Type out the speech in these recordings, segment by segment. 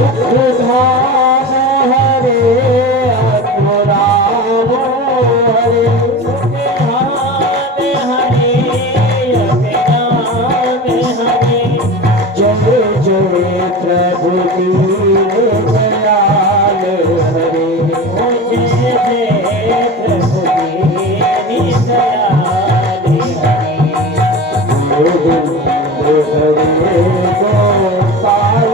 धाम हरे राम हरे जय जय प्रभु दीन दयाल हरे जय जय प्रभु दीन दयाल हरे हरे गोपाल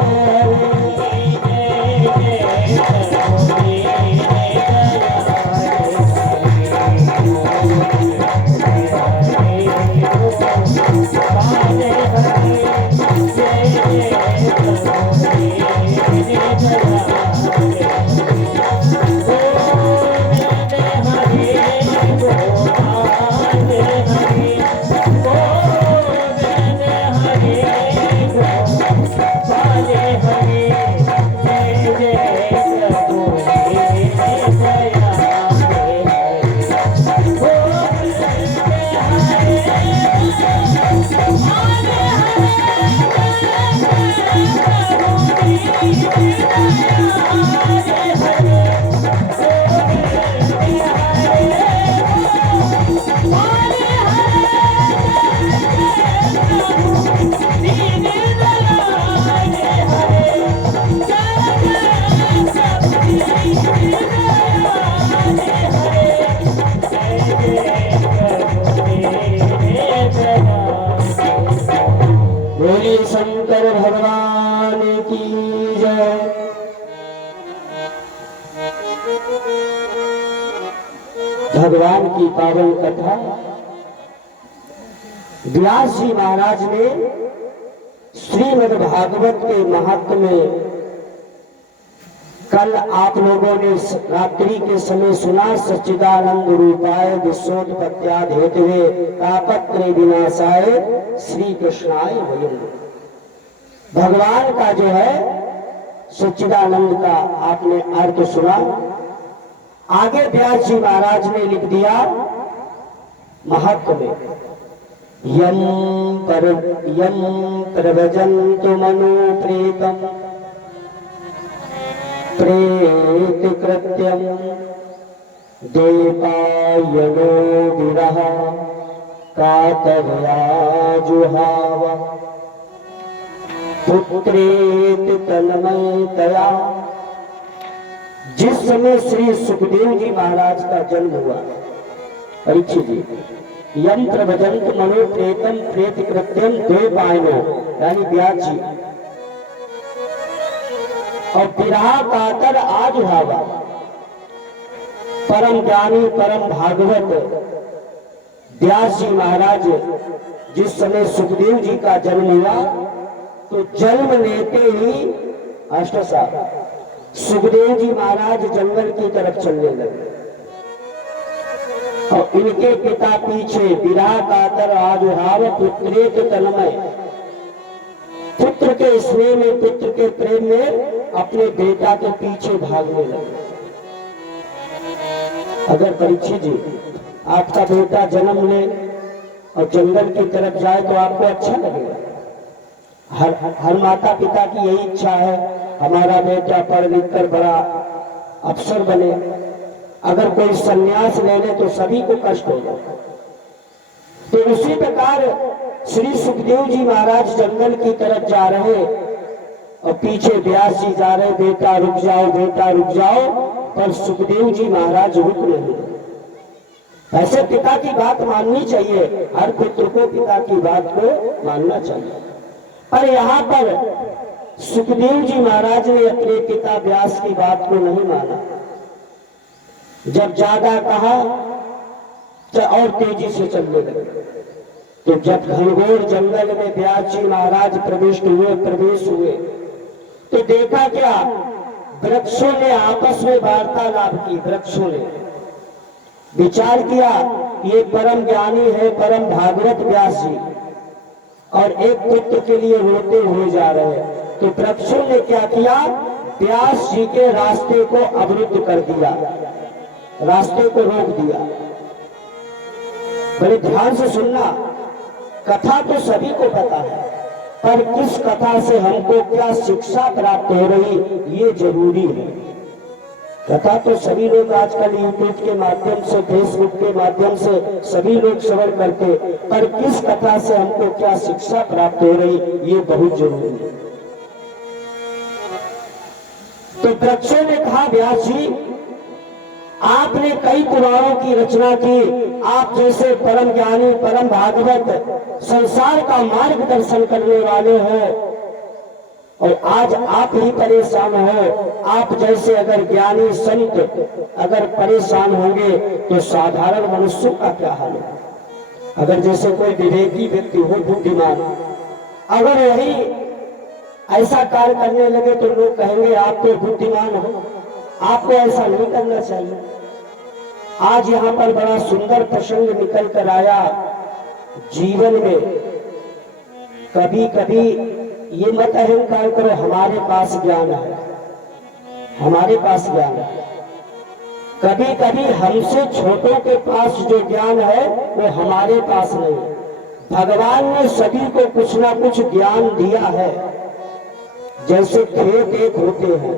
बोलिए शंकर भगवान की जय। भगवान की पावन कथा व्यास जी महाराज ने श्रीमद् भागवत के महात्म्य में कल आप लोगों ने रात्रि के समय सुना। सच्चिदानंद रूपाय विश्वोत्पत्त्यादि हेतवे तापत्रय विनाशाय श्री कृष्णाय वयम्। भगवान का जो है सच्चिदानंद का आपने अर्थ सुना। आगे व्यास जी महाराज ने लिख दिया महात्म्य में यम प्रव्रजन्तु मनो प्रेतम प्रेत कृत्यम देवायनो विरह कातव्या जुहाव पुत्रेत तन्मयतया। जिस समय श्री सुखदेव जी महाराज का जन्म हुआ, परीक्षित जी, यंत्र भजंत मनो प्रेतम प्रेत कृत्यम देवायनो यानी व्यास जी और विरह कातर आज भावा परम ज्ञानी परम भागवत व्यास जी महाराज जिस समय सुखदेव जी का जन्म हुआ तो जन्म लेते ही अष्टसा सुखदेव जी महाराज जंगल की तरफ चलने लगे और इनके पिता पीछे विरह कातर आजुहाव पुत्रेत तन्मय, पुत्र के स्नेह में पुत्र के प्रेम में अपने बेटा के पीछे भागने लगे। अगर परीक्षित जी आपका बेटा जन्म ले और जंगल की तरफ जाए तो आपको अच्छा लगेगा। हर माता पिता की यही इच्छा है हमारा बेटा पढ़ लिख कर बड़ा अफसर बने। अगर कोई संन्यास ले ले तो सभी को कष्ट होगा। तो उसी प्रकार श्री सुखदेव जी महाराज जंगल की तरफ जा रहे और पीछे व्यास जी जा रहे, बेटा रुक जाओ बेटा रुक जाओ, पर सुखदेव जी महाराज रुक नहीं। ऐसे पिता की बात माननी चाहिए, हर पुत्र को पिता की बात को मानना चाहिए। पर यहाँ पर सुखदेव जी महाराज ने अपने पिता व्यास की बात को नहीं माना। जब ज्यादा कहा और तेजी से चलने लगे। तो जब घनघोर जंगल में व्यास जी महाराज प्रवेश हुए तो देखा क्या, वृक्षों ने आपस में वार्तालाप की। वृक्षों ने विचार किया ये परम ज्ञानी है परम भागवत व्यास जी और एक पुत्र के लिए रोते हुए जा रहे हैं। तो वृक्षों ने क्या किया, व्यास जी के रास्ते को अवरुद्ध कर दिया, रास्ते को रोक दिया। बड़े ध्यान से सुनना, कथा तो सभी को पता है पर किस कथा से हमको क्या शिक्षा प्राप्त हो रही, ये जरूरी है। कथा तो सभी लोग आजकल यूट्यूब के माध्यम से, फेसबुक के माध्यम से सभी लोग श्रवण करते, पर किस कथा से हमको क्या शिक्षा प्राप्त हो रही, ये बहुत जरूरी है। तो वृक्षों ने कहा, व्यास जी आपने कई पुराणों की रचना की, आप जैसे परम ज्ञानी, परम भागवत, संसार का मार्गदर्शन करने वाले हो, और आज आप ही परेशान हो। आप जैसे अगर ज्ञानी संत अगर परेशान होंगे तो साधारण मनुष्यों का क्या हाल है। अगर जैसे कोई विवेकी व्यक्ति हो, बुद्धिमान, अगर वही ऐसा कार्य करने लगे तो लोग कहेंगे आप तो बुद्धिमान हो, आपको ऐसा नहीं करना चाहिए। आज यहाँ पर बड़ा सुंदर प्रसंग निकल कर आया। जीवन में कभी कभी ये मत अहंकार करो हमारे पास ज्ञान है, हमारे पास ज्ञान है। कभी कभी हमसे छोटों के पास जो ज्ञान है वो हमारे पास नहीं। भगवान ने सभी को कुछ ना कुछ ज्ञान दिया है। जैसे खेत एक होते हैं,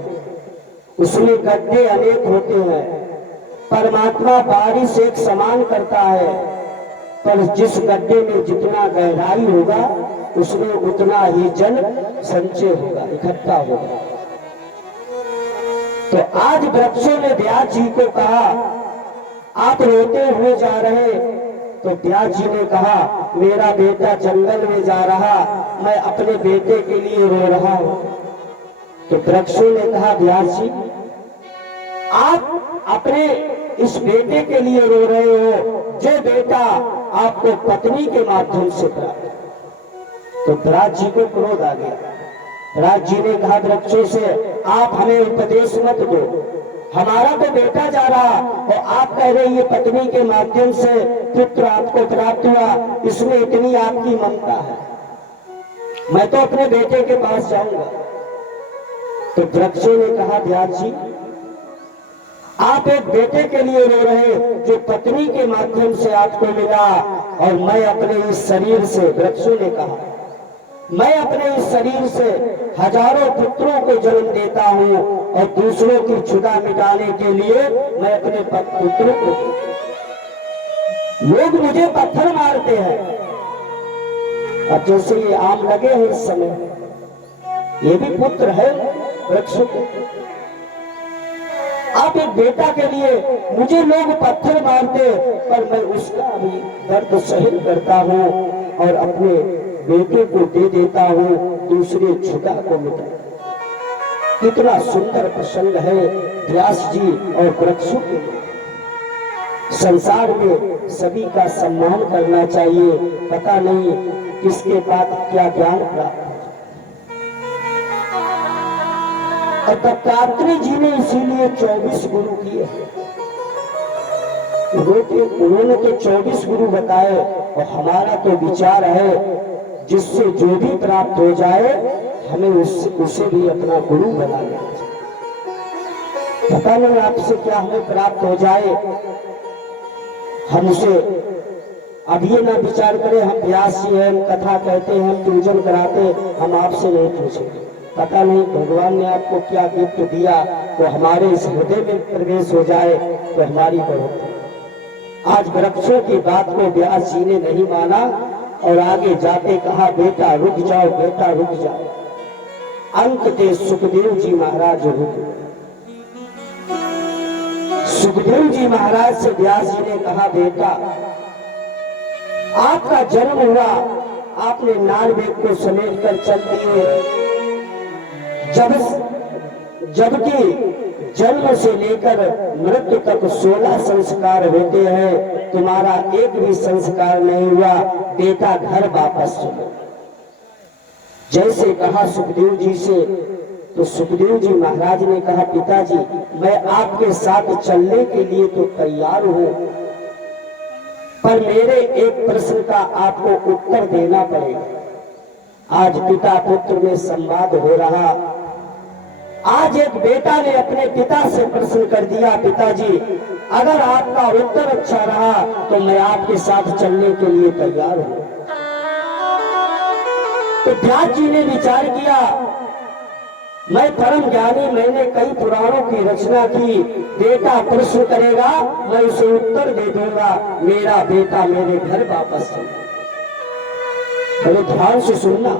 उसमें गड्ढे अनेक होते हैं, परमात्मा बारिश एक समान करता है, पर जिस गड्ढे में जितना गहराई होगा उसमें उतना ही जल संचय होगा, इकट्ठा होगा। तो आज वृक्षों ने व्यास जी को कहा आप रोते हुए जा रहे, तो व्यास जी ने कहा मेरा बेटा जंगल में जा रहा, मैं अपने बेटे के लिए रो रहा हूं। तो वृक्षों ने कहा व्यास जी आप अपने इस बेटे के लिए रो रहे हो जो बेटा आपको पत्नी के माध्यम से प्राप्त। तो व्यास जी को क्रोध आ गया। व्यास जी ने कहा वृक्षों से आप हमें उपदेश मत दो, हमारा तो बेटा जा रहा और आप कह रहे ये पत्नी के माध्यम से पुत्र आपको प्राप्त हुआ, इसमें इतनी आपकी ममता है, मैं तो अपने बेटे के पास जाऊंगा। तो वृक्षों ने कहा व्यास जी आप एक बेटे के लिए रो रहे जो पत्नी के माध्यम से आपको मिला, और मैं अपने इस शरीर से, वृक्षों ने कहा मैं अपने इस शरीर से हजारों पुत्रों को जन्म देता हूं और दूसरों की क्षुधा मिटाने के लिए मैं अपने पुत्रों को, लोग मुझे पत्थर मारते हैं। अब जैसे ये आम लगे हैं इस समय, ये भी पुत्र है वृक्षों के। आप एक बेटा के लिए मुझे लोग पत्थर मारते, पर मैं उसका भी दर्द सहन करता हूं और अपने बेटे को दे देता हूं, दूसरे क्षुधा को मिटा। कितना सुंदर प्रसंग है व्यास जी और वृक्षों के। संसार में सभी का सम्मान करना चाहिए, पता नहीं किसके पास क्या ज्ञान प्राप्त। और दत्तात्रेय जी ने इसीलिए 24 गुरु किए। उन्होंने तो 24 गुरु बताए, और हमारा तो विचार है जिससे जो भी प्राप्त हो जाए हमें उसे भी अपना गुरु बना लेना चाहिए। पता नहीं आपसे क्या हमें प्राप्त हो जाए, हम उसे अब ये ना विचार करें हम व्यास जी हैं, हम कथा कहते हैं, हम पूजन कराते, हम आपसे नहीं पूछेंगे। पता नहीं भगवान ने आपको क्या गिफ्ट दिया, तो हमारे इस हृदय में प्रवेश हो जाए तो हमारी बढ़ोतरी। आज वृक्षों की बात को व्यास जी ने नहीं माना और आगे जाके कहा बेटा रुक जाओ, बेटा रुक जाओ। अंत ते सुखदेव जी महाराज रुक। सुखदेव जी महाराज से व्यास जी ने कहा बेटा आपका जन्म हुआ, आपने नाल वेद को समेट कर चल दिए, जबकि जन्म से लेकर मृत्यु तक 16 संस्कार होते हैं, तुम्हारा एक भी संस्कार नहीं हुआ, बेटा घर वापस चलो। जैसे कहा सुखदेव जी से, तो सुखदेव जी महाराज ने कहा पिताजी मैं आपके साथ चलने के लिए तो तैयार हूं, पर मेरे एक प्रश्न का आपको उत्तर देना पड़ेगा। आज पिता पुत्र में संवाद हो रहा। आज एक बेटा ने अपने पिता से प्रश्न कर दिया पिताजी अगर आपका उत्तर अच्छा रहा तो मैं आपके साथ चलने के लिए तैयार हूं। तो व्यास जी ने विचार किया, मैं परम ज्ञानी, मैंने कई पुराणों की रचना की, बेटा प्रश्न करेगा मैं उसे उत्तर दे दूंगा, मेरा बेटा मेरे घर वापस चले। बड़े ध्यान से सुनना,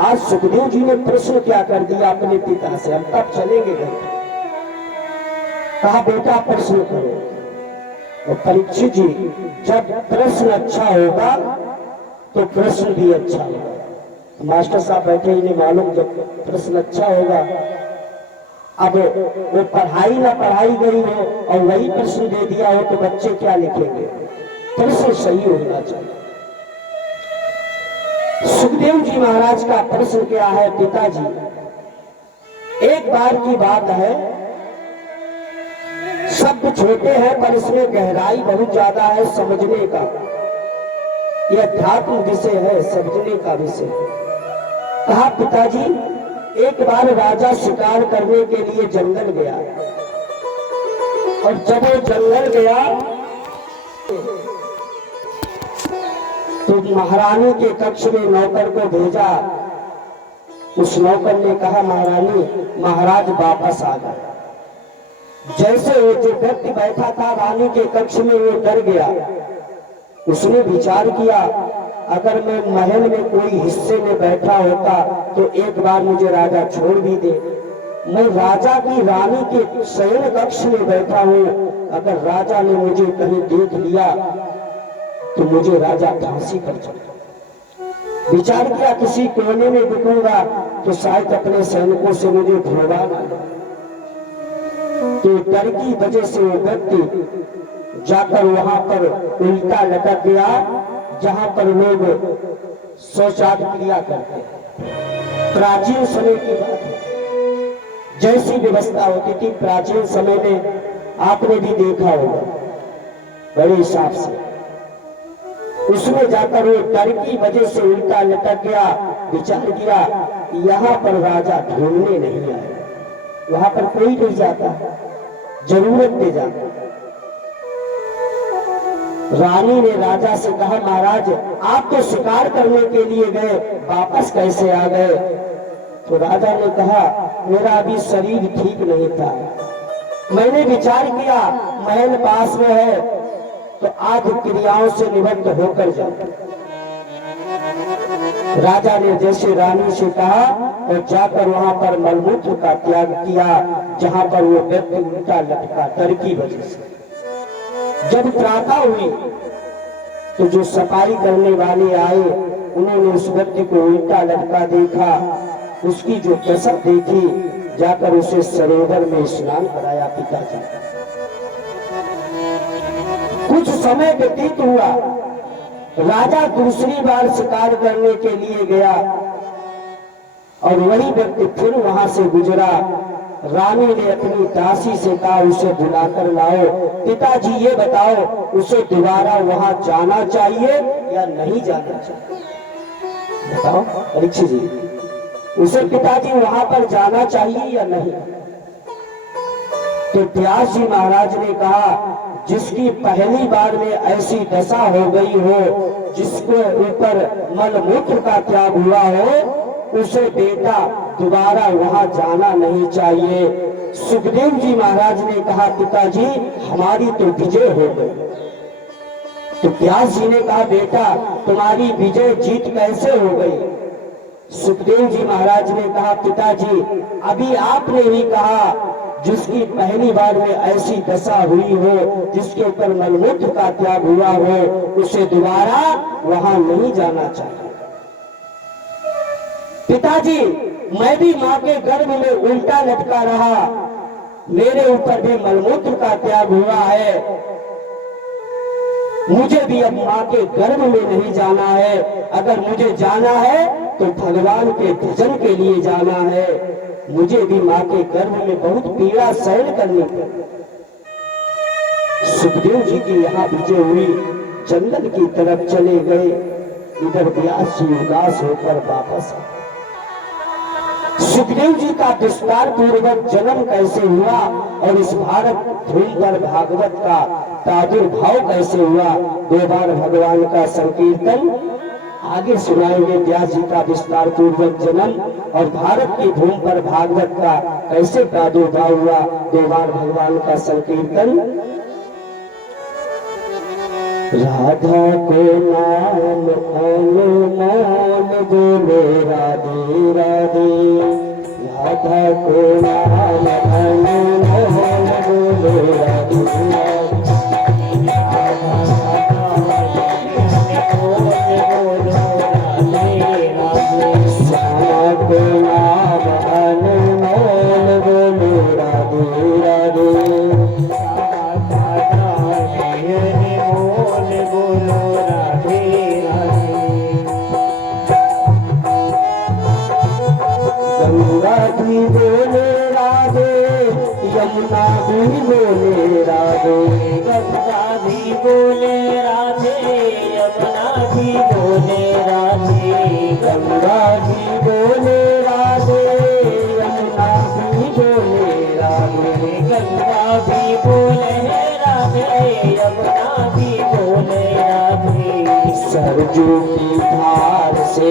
आज सुखदेव जी ने प्रश्न क्या कर दिया अपने पिता से, हम तब चलेंगे घर। कहा बेटा प्रश्न करो। और परीक्षित जी, जब प्रश्न अच्छा होगा तो प्रश्न भी अच्छा होगा। मास्टर साहब बैठे, इन्हें मालूम जब प्रश्न अच्छा होगा, अब वो पढ़ाई ना पढ़ाई गई हो और वही प्रश्न दे दिया हो तो बच्चे क्या लिखेंगे? प्रश्न सही होना चाहिए। सुखदेव जी महाराज का प्रश्न क्या है? पिताजी, एक बार की बात है, शब्द छोटे हैं पर इसमें गहराई बहुत ज्यादा है समझने का। यह अध्यात्म विषय है, समझने का विषय। कहा पिताजी, एक बार राजा शिकार करने के लिए जंगल गया, और जब वो जंगल गया तो महारानी के कक्ष में नौकर को भेजा। उस नौकर ने कहा, महारानी, महाराज वापस आ गए। जैसे वो जो व्यक्ति बैठा था रानी के कक्ष में, वो डर गया। उसने विचार किया, अगर मैं महल में कोई हिस्से में बैठा होता तो एक बार मुझे राजा छोड़ भी दे। मैं राजा की रानी के शयन कक्ष में बैठा हूँ, अगर राजा ने मुझे कहीं देख लिया तो मुझे राजा फांसी पर चढ़ा। विचार किया, किसी कोने में रुकूंगा तो शायद अपने सैनिकों से मुझे ढूंढा ना। तो डर की वजह से वो व्यक्ति जाकर वहां पर उल्टा लटक गया, जहां पर लोग शौचाद क्रिया करते हैं। प्राचीन समय की बात है, जैसी व्यवस्था होती थी प्राचीन समय में, आपने भी देखा होगा बड़े हिसाब से। उसमें जाकर वो डर की वजह से उल्टा लटक गया। विचार किया, यहाँ पर राजा ढूंढने नहीं आए, वहां पर कोई नहीं जाता, जरूरत दे जाता। रानी ने राजा से कहा, महाराज आप तो शिकार करने के लिए गए, वापस कैसे आ गए? तो राजा ने कहा, मेरा अभी शरीर ठीक नहीं था, मैंने विचार किया महल पास में है तो आदि क्रियाओं से निवृत्त होकर जाओ। राजा ने जैसे रानी से कहा और जाकर वहां पर मलमूत्र का त्याग किया, जहां पर वो व्यक्ति उल्टा लटका डर की वजह से। जब प्रातः हुई तो जो सफाई करने वाले आए, उन्होंने उस व्यक्ति को उल्टा लटका देखा, उसकी जो दशा देखी, जाकर उसे सरोवर में स्नान कराया पिताजी। कुछ समय व्यतीत हुआ, राजा दूसरी बार शिकार करने के लिए गया और वही व्यक्ति फिर वहां से गुजरा। रानी ने अपनी दासी से कहा, उसे बुलाकर लाओ। पिताजी ये बताओ, उसे दोबारा वहां जाना चाहिए या नहीं जाना चाहिए? बताओ परीक्षित जी, उसे पिताजी वहां पर जाना चाहिए या नहीं? तो व्यास जी महाराज ने कहा, जिसकी पहली बार में ऐसी दशा हो गई हो, जिसके ऊपर मलमूत्र का त्याग हुआ हो, उसे बेटा दोबारा वहां जाना नहीं चाहिए। सुखदेव जी महाराज ने कहा, पिताजी हमारी तो विजय हो गई। तो व्यास जी ने कहा, बेटा तुम्हारी विजय जीत कैसे हो गई? सुखदेव जी महाराज ने कहा, पिताजी अभी आपने ही कहा, जिसकी पहली बार में ऐसी दशा हुई हो, जिसके ऊपर मलमूत्र का त्याग हुआ हो, उसे दोबारा वहां नहीं जाना चाहिए। पिताजी मैं भी माँ के गर्भ में उल्टा लटका रहा, मेरे ऊपर भी मलमूत्र का त्याग हुआ है, मुझे भी अब माँ के गर्भ में नहीं जाना है। अगर मुझे जाना है तो भगवान के भजन के लिए जाना है, मुझे भी माँ के गर्भ में बहुत पीड़ा सहन करनी पड़ी। सुखदेव जी की यहाँ विजय हुई, जंगल की तरफ चले गए। इधर व्यास जी उदास होकर वापस आए। सुखदेव जी का विस्तार पूर्वक जन्म कैसे हुआ और इस भारत भूमि पर भागवत का प्रादुर्भाव कैसे हुआ, दो बार भगवान का संकीर्तन आगे सुनाएंगे व्यास जी का विस्तार पूर्वक जन्म और भारत की भूमि पर भागवत का कैसे प्रादुर्भाव हुआ। दो बार भगवान का संकीर्तन। राधा को नाम अनमोल बोले राधे राधे, राधा को नाम अनमोल बोले राधे राधे, श्यामा को नाम अनमोल बोले राधे राधे। गंगा भी बोले राधे, यमुना भी बोले राधे, गंगा भी बोले राधे, यमुना भी बोले राधे, गंगा भी बोले राधे, यमुना भी बोले राधे, गंगा भी बोले राधे, यमुना भी बोले राधे। सरजू की धार से